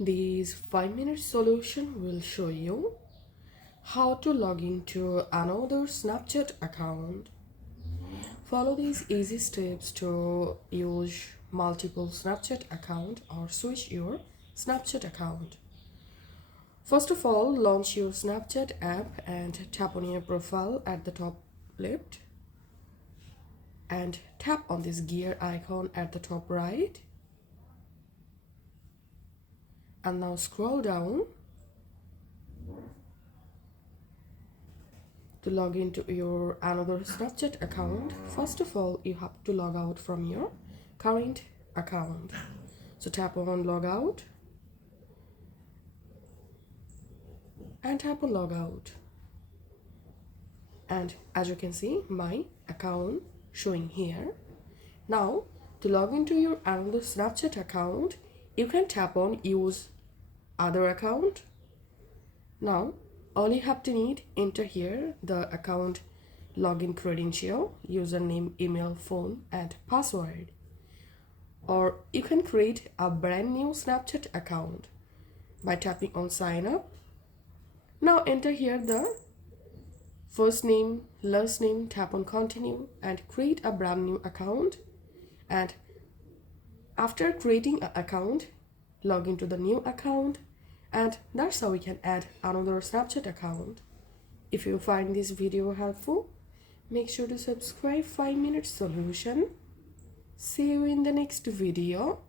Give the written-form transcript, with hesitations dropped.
This 5-minute solution will show you how to log into another Snapchat account. Follow these easy steps to use multiple Snapchat account or switch your Snapchat account. First of all, launch your Snapchat app and tap on your profile at the top left and tap on this gear icon at the top right. And now scroll down to log into your another Snapchat account. First of all, you have to log out from your current account. So tap on log out and tap on log out. And as you can see, my account showing here. Now to log into your another Snapchat account, you can tap on use other account. Now all you have to need, enter here the account login credential, username, email, phone and password. Or you can create a brand new Snapchat account by tapping on sign up. Now enter here the first name, last name, tap on continue and create a brand new account. And after creating an account, log into the new account, and that's how we can add another Snapchat account. If you find this video helpful, make sure to subscribe 5-minute solution. See you in the next video.